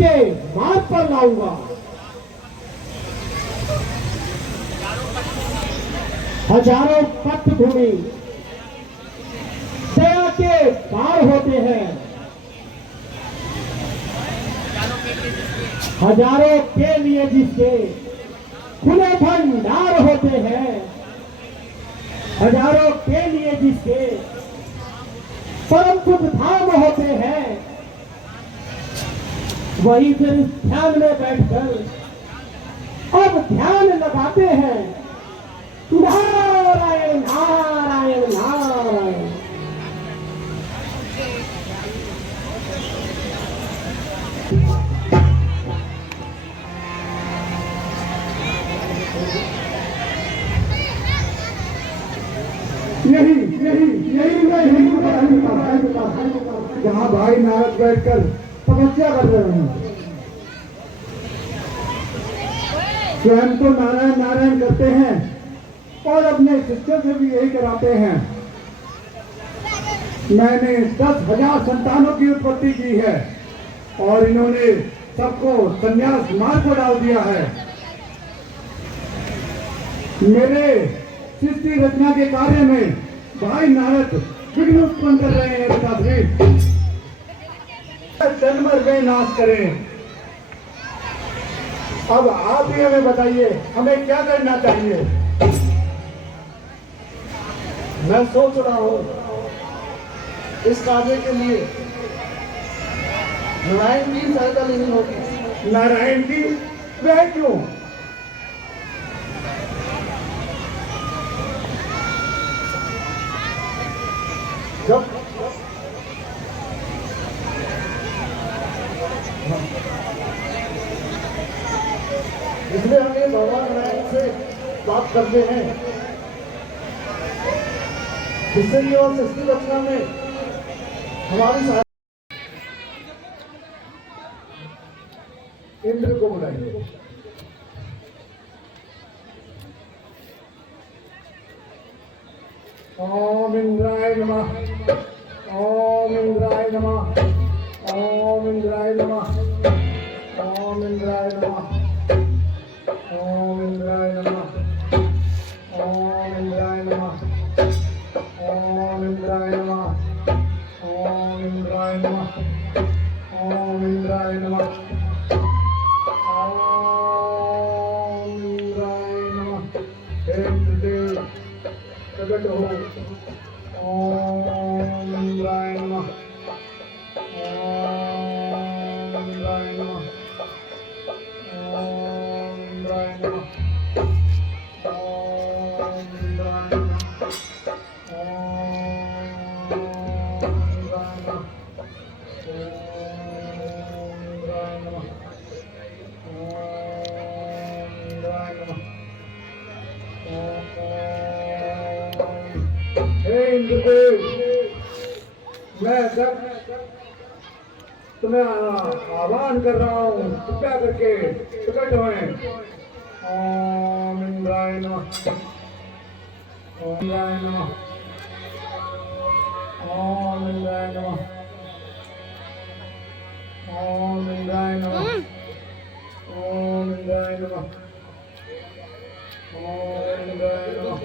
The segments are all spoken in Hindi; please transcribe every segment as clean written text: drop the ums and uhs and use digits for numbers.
के मार्ग पर लाऊंगा। हजारों पथ भूमि दया के पार होते हैं, हजारों के लिए जिसके खुले भंडार होते हैं, हजारों के लिए जिसके परम सुख धाम होते हैं, वही फिर इस ध्यान में बैठकर अब ध्यान लगाते हैं। नारायण नारायण नारायण। जहाँ भाई नारद बैठकर तपस्या कर रहे हैं, स्वयं तो नारायण नारायण करते हैं और अपने शिष्यों से भी यही कराते हैं। मैंने 10,000 संतानों की उत्पत्ति की है और इन्होंने सबको संन्यास मार्ग को डाल दिया है। मेरे सृष्टि रचना के कार्य में भाई नारद विघ्न उत्पन्न कर रहे हैं। पिताश्री जन्म में नाश करें। अब आप ही हमें बताइए, हमें क्या करना चाहिए? मैं सोच रहा हूं इस कार्य के लिए नारायण की सहायता लेनी होगी। नारायण की? वह क्यों? जब इसलिए हम ये भगवान नारायण से बात करते हैं जिससे कि और सृष्टि रचना में हमारी सहायता। इंद्र को बुलाइए। ओम इंद्राय नमः, ओम इंद्राय नमः, ओम इंद्राय नमः, ओम इंद्राय नमः, ओम इंद्राय नमः, ओम इंद्राय नमः, ओम इंद्राय नमः, ओम इंद्राय नमः, ओम इंद्राय नमः, ओम इंद्राय नमः। हे इंद्रदेव प्रकट हो। ओम इंद्राय नमः, ओम इंद्राय नमः, ओम इंद्राय नमः, ओम इंद्राय नमः, ओम इंद्राय नमः, ओम इंद्राय नमः, ओम इंद्राय नमः, हे इंद्रदेव, मैं जब तुम्हें आह्वान कर रहा हूँ, कृपया करके प्रकट होएं। ओम इंद्राय नमः, ओम इंद्राय नमः, ओम इंद्राय नमः, ओम इंद्राय नमः, ओम इंद्राय नमः, ओम इंद्राय नमः।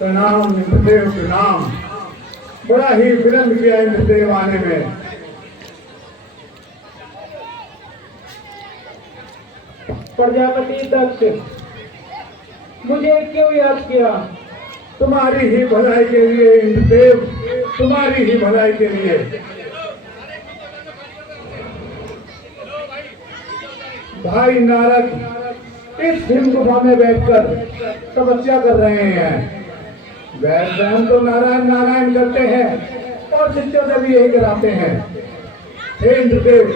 प्रणाम इंद्रदेव, प्रणाम। बड़ा ही विलंब किया इंद्रदेव आने में। प्रजापति दक्ष, मुझे क्यों याद किया? तुम्हारी ही भलाई के लिए इंद्रदेव, तुम्हारी ही भलाई के लिए। भाई नारद इस हिम गुफा में बैठकर तपस्या कर रहे हैं। वैसे हम तो नारायण नारायण करते हैं और शिष्यों से भी यही कराते हैं। हे इंद्रदेव,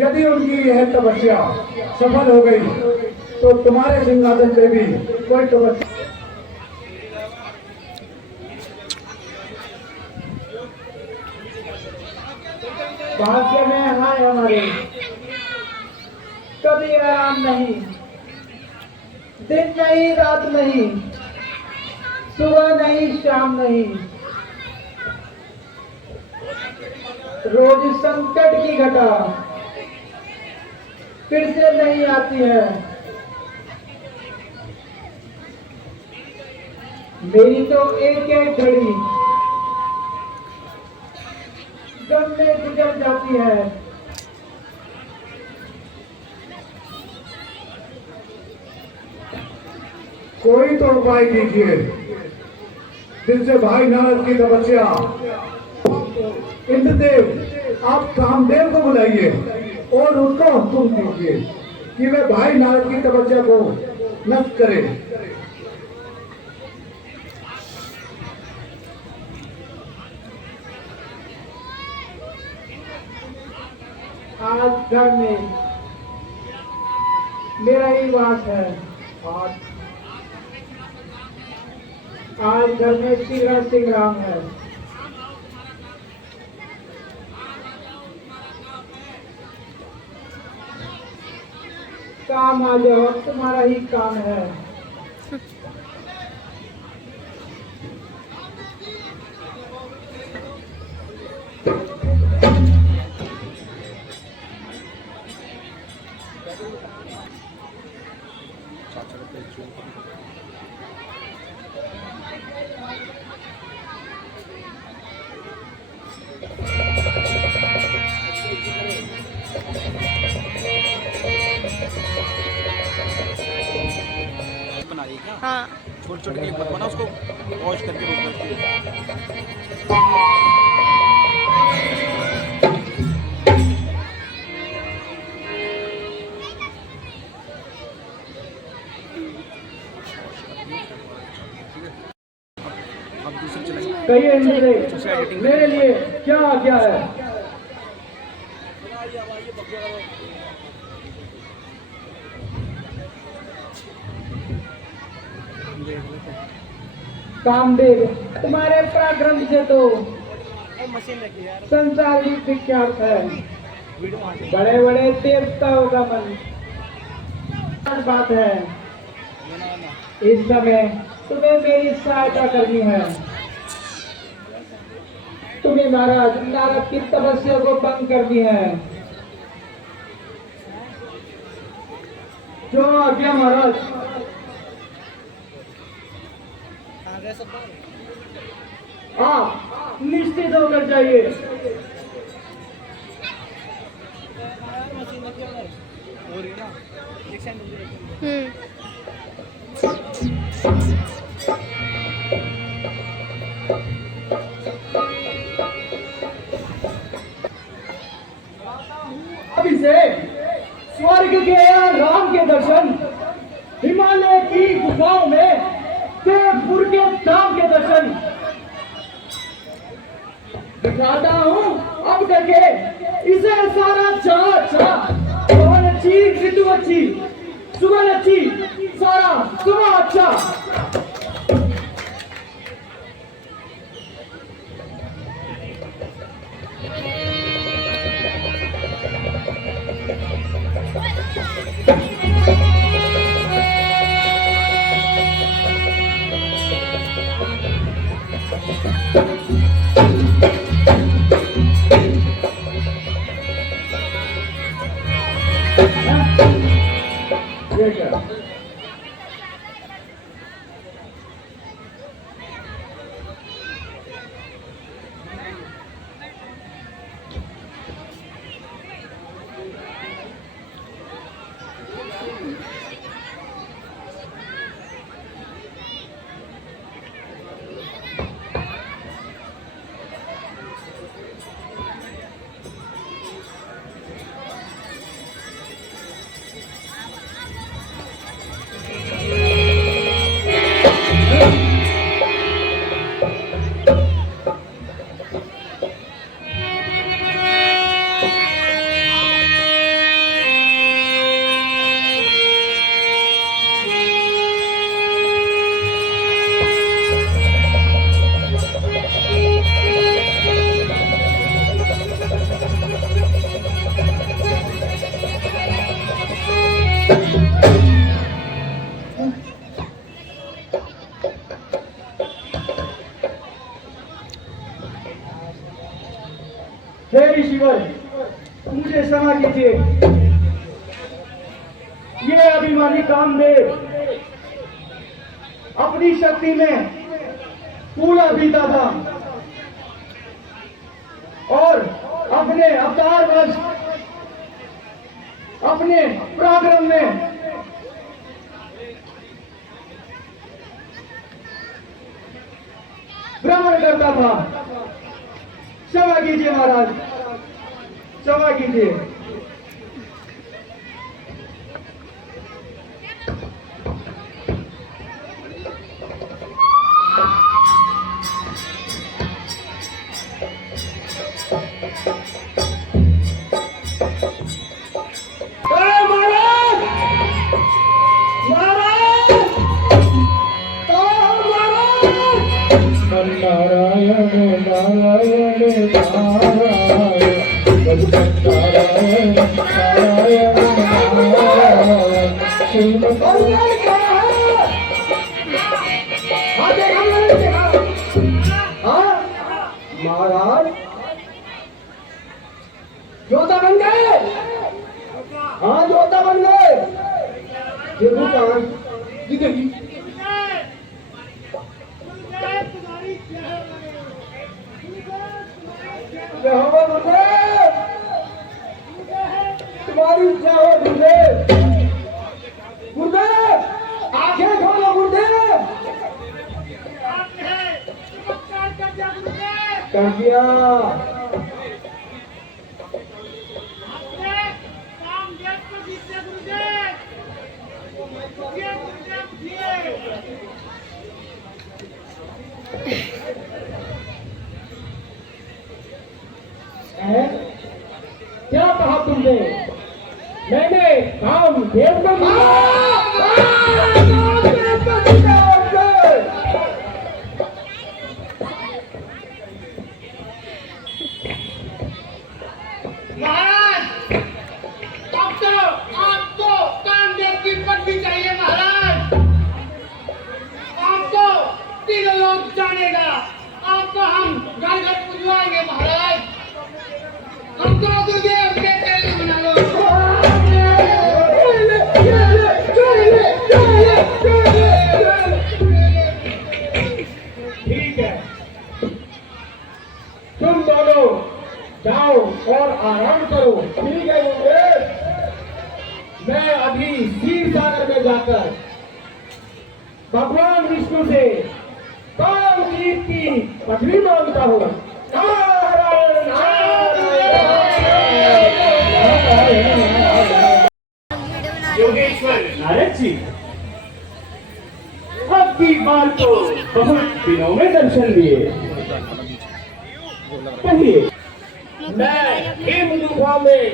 यदि उनकी यह तपस्या सफल हो गई तो तुम्हारे सिंहासन पे भी कोई तपस्या। भाग्य में है हमारे कभी आराम नहीं, दिन नहीं रात नहीं, सुबह नहीं शाम नहीं, रोज संकट की घटा फिर से नहीं आती है। मेरी तो एक एक घड़ी गम में गुजर जाती है। कोई तो उपाय कीजिए जिससे भाई नारद की तपस्या। इंद्रदेव, आप कामदेव को बुलाइए और उसको हुक्म कीजिए कि वे भाई नारद की तपस्या को नष्ट करे। आज घर में मेरा ही वास है। आज घर में श्री राम है। काम आ जाओ, तुम्हारा ही काम है। बना रही है क्या? हाँ। छोटे छोटे क्लिप मत बना, उसको वॉश करके रोक। अब दूसरी चलाइए। कहिए इंद्रदेव, मेरे लिए क्या आज्ञा है? कामदेव, तुम्हारे पराक्रम से तो संसार ही विख्यात है। बड़े बड़े देवताओं का मन बात है। इस समय तुम्हें मेरी सहायता करनी है। तुम्हें महाराज नारद की तपस्या को भंग करनी है। जो आज्ञा महाराज। आप निश्चित होकर जाइए। अभी से स्वर्ग के राम के दर्शन, हिमालय की गुफाओं में देवपुर के धाम के दर्शन दिखाता हूँ अब करके इसे सारा पवन अच्छी, ऋतु अच्छी, सुबह अच्छी, सारा सुबह अच्छा। ये क्या? हे ऋषिवर, मुझे क्षमा कीजिए। ये अभिमानी कामदेव अपनी शक्ति में पूरा बीता था और अपने अवतार वश अपने पराक्रम में भ्रमण करता था। क्षमा कीजिए महाराज, क्षमा कीजिए। नारायण नारायण नारायण नारायण नारायण महाराज जोता बन गए। हाँ, जोता बन गए। देखो कहाँ दिखेगी। तुम्हारी इच्छा हो गुरुदेव। गुरुदेव, आंखें खोलो गुरुदेव। कर दिया। क्या कहा तुमने? मैंने काम देव को महाराज, अब तो आपको कामदेव की पदवी चाहिए महाराज। आपको तीनों लोग जानेगा। आपको हम घर घर पुजवाएंगे महाराज। हमको गुरुदेव के तेल बना लो। ठीक है, तुम दोनों जाओ और आराम करो। ठीक है गुरुदेव, मैं अभी क्षीर सागर में जाकर भगवान विष्णु से कामजीत की पदवी मांगता हूँ। नारायण योगेश्वर नारद जी, अब की बार तो बहुत दिनों में दर्शन दिए। कहिए। मैं हिम गुफा में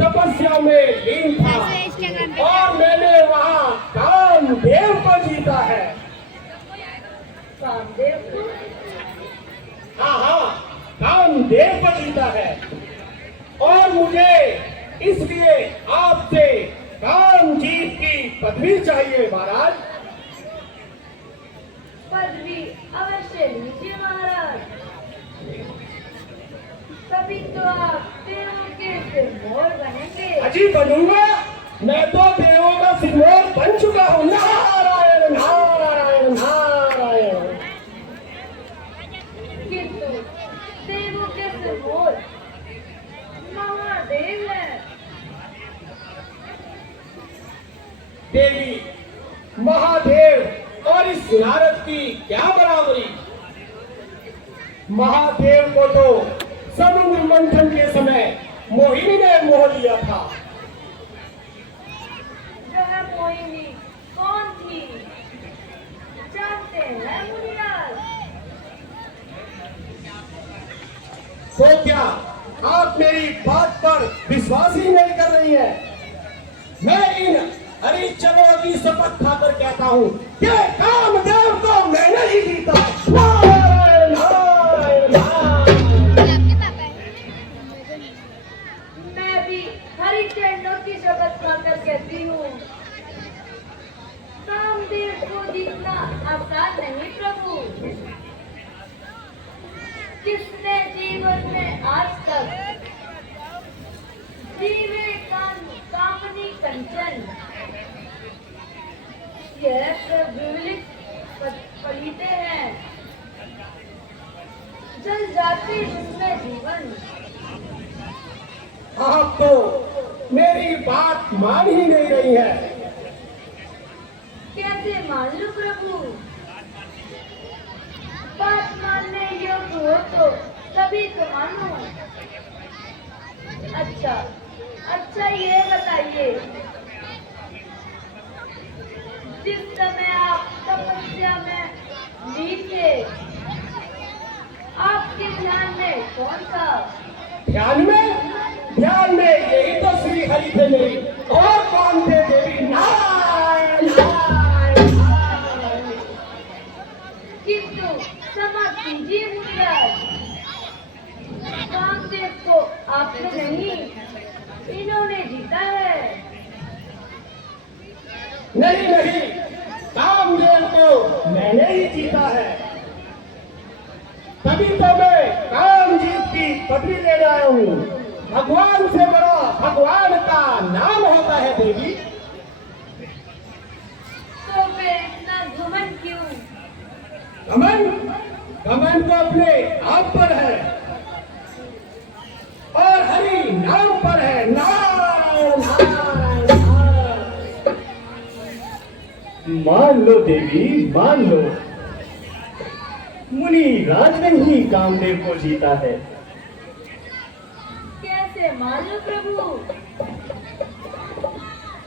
तपस्या में लीन था और मैंने वहाँ कामदेव को जीता है। कामदेव? हाँ हाँ, कामदेव को जीता है और मुझे इसलिए आपसे कामजीत की पदवी चाहिए महाराज। पदवी अवश्य लीजिए महाराज। तभी तो आप देवों के सिरमौर बनेंगे। अजी बनूंगा? मैं तो देवों का सिरमौर बन चुका हूँ। नारायण नारायण नारायण। किंतु देवों के सिरमौर महादेव है। देवी, महादेव और इस नारद की क्या बराबरी। महादेव को तो समुद्र मंथन के समय मोहिनी ने मोह लिया था। वह मोहिनी कौन थी जानते हैं मुनिलाल? तो क्या आप मेरी बात पर विश्वास ही नहीं कर रही है? मैं इन हरिश्चंद्रों की शपथ खाकर कहता हूँ कि कामदेव को मैंने ही जीता। नारायण नारायण नारायण। मैं भी हरिचरणों की शपथ खाकर कहती हूँ, कामदेव को जीतना आसान नहीं प्रभु। किसने जीवन में आज तक पलीते हैं, जल जाते जिसमें जीवन। आप तो मेरी बात मान ही नहीं रही है। कैसे मान लूं प्रभु? बात मानने योग्य हो तो तभी तो मानूं। अच्छा ये बताइए, जिस समय आप तपस्या में लीन थे, आपके ध्यान में कौन था? ध्यान में यही तो श्री हरि थे मेरी, और कौन थे देवी? नारायण नारायण नारायण। किंतु क्षमा कीजिए मुनिराज, कामदेव को आपने नहीं, इन्होंने जीता है। नहीं, कामदेव को मैंने ही जीता है। तभी तो मैं कामजीत की पदवी ले आया हूँ। भगवान से बड़ा भगवान का नाम होता है देवी। तो फिर इतना घमंड क्यों? घमंड तो अपने आप पर है और हरि नाम पर है। नारायण नारायण नारायण। मान लो देवी, मान लो, मुनि राज ने ही कामदेव को जीता है। कैसे मान लो प्रभु?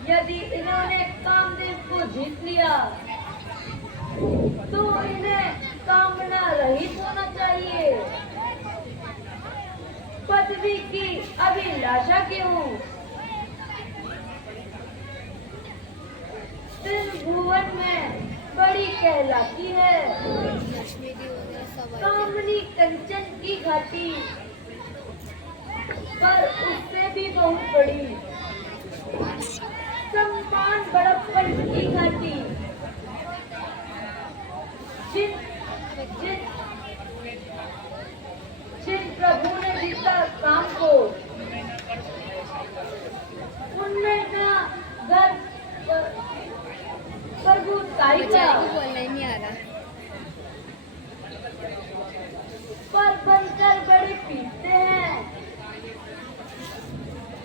यदि इन्होंने कामदेव को जीत लिया तो इन्हें कामना रहित होना चाहिए। पदवी की अभिलाषा क्यों? त्रिभुवन में बड़ी कहलाती है कामनी कंचन की घाटी, पर उससे भी बहुत बड़ी सम्मान बड़प्पन की घाटी। जिन जिन जिन प्रभु ने जीता काम को, उनने ना घर प्रभु ताई का बोलना ही नहीं आ रहा। पर बनकर बड़े पीते हैं,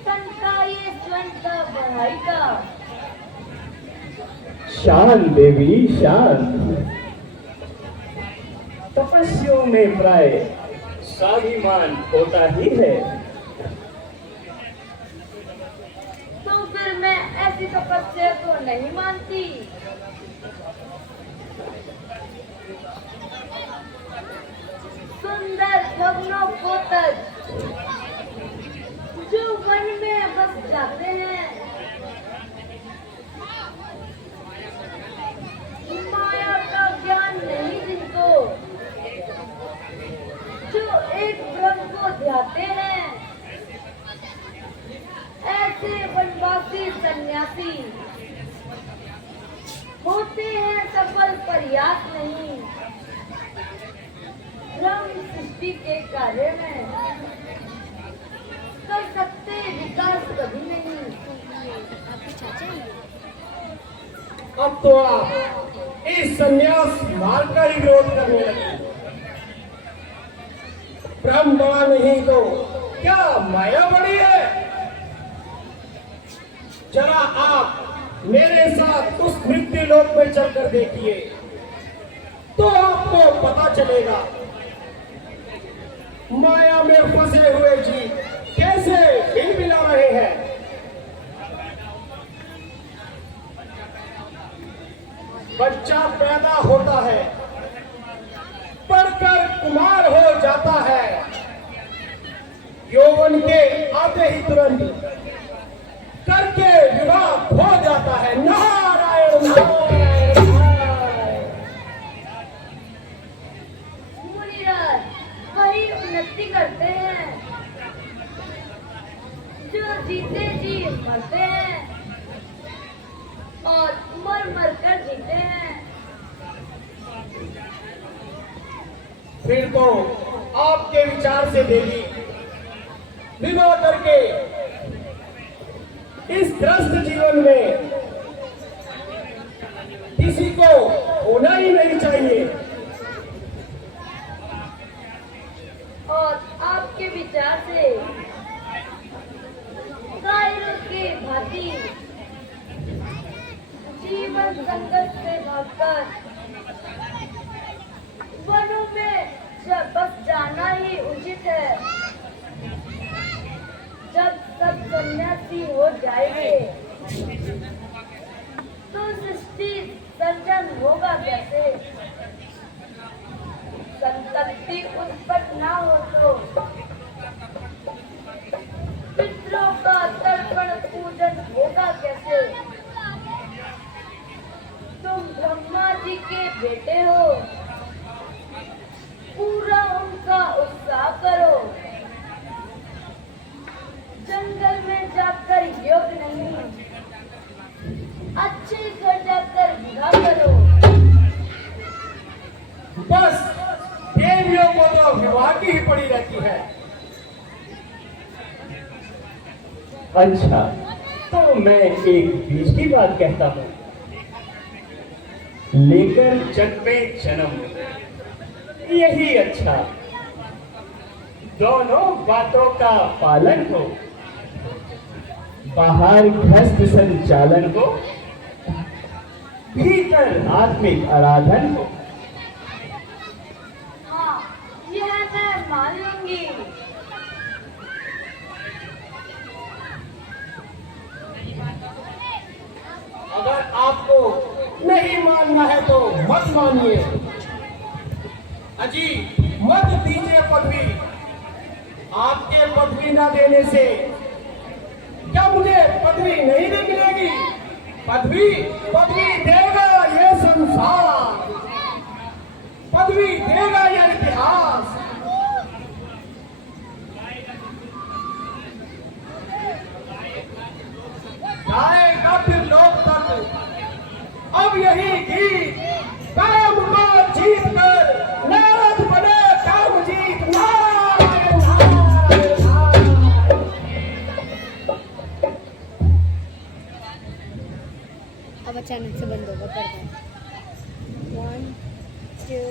तन का ये स्वयं का बढ़ाई का। शांत देवी शांत। तपस्याओं में प्राय स्वाभिमान होता ही है। तो फिर मैं ऐसी तपस्या को नहीं मानती। सुंदर भवनों को तक जो वन में बस जाते हैं, माया का ज्ञान नहीं जिनको, जो एक ब्रह्म को ध्याते हैं, ऐसे वनवासी सन्यासी होते हैं सफल प्रयास नहीं, ब्रह्म सृष्टि के कार्य में कर सकते विकास कभी नहीं। आपके चाचा ही अब तो आप इस संन्यास मार्ग का ही विरोध करने लगे। ब्रह्म बड़ा नहीं तो क्या माया बड़ी है? जरा आप मेरे साथ उस मृत्यु लोक में चलकर देखिए, तो आपको पता चलेगा माया में फंसे हुए जीव कैसे बिलबिला रहे हैं। बच्चा पैदा होता है, पढ़कर कुमार हो जाता है, यौवन के आते ही तुरंत करके विवाह हो जाता है। नारायण नारायण नारायण। मुनिराज वही उन्नति करते हैं जो जीते जी मरते हैं और मर मर कर जीते हैं। फिर तो आपके विचार से देवी विवाह करके इस ग्रस्त जीवन में किसी को होना ही नहीं चाहिए। और आपके विचार से कायरों के भांति जीवन संघर्ष से भागकर वनों में जब बस जाना ही उचित है। जब सब सन्यासी हो जाएंगे तो सृष्टि सर्जन होगा कैसे? संतति उत्पन्न ना हो तो पितरों का तर्पण पूजन होगा कैसे? तुम ब्रह्मा जी के बेटे हो, पूरा उनका उत्साह करो। जंगल में जाकर योग नहीं, अच्छे घर जाकर विवाह करो। बस देवियों को तो विवाह की ही पड़ी रहती है। अच्छा, तो मैं एक बीच की बात कहता हूँ। लेकर जन्मे जन्म यही अच्छा, दोनों बातों का पालन हो, बाहर गृहस्थ संचालन हो, भीतर आत्मिक आराधन हो। हाँ, यह मैं मान लूंगी। अगर आपको नहीं मानना है तो मत मानिए। अजी मत दीजिए पदवी। आपके पदवी न देने से क्या मुझे पदवी नहीं मिलेगी? पदवी पदवी देगा ये संसार, पदवी देगा ये इतिहास। गाएगा फिर लोकतंत्र अब यही गीत, काम को जीत कर नारद बने काम जीत। नारायण नारायण नारायण। अब अचानक से बंद होगा पर्दा। 1 2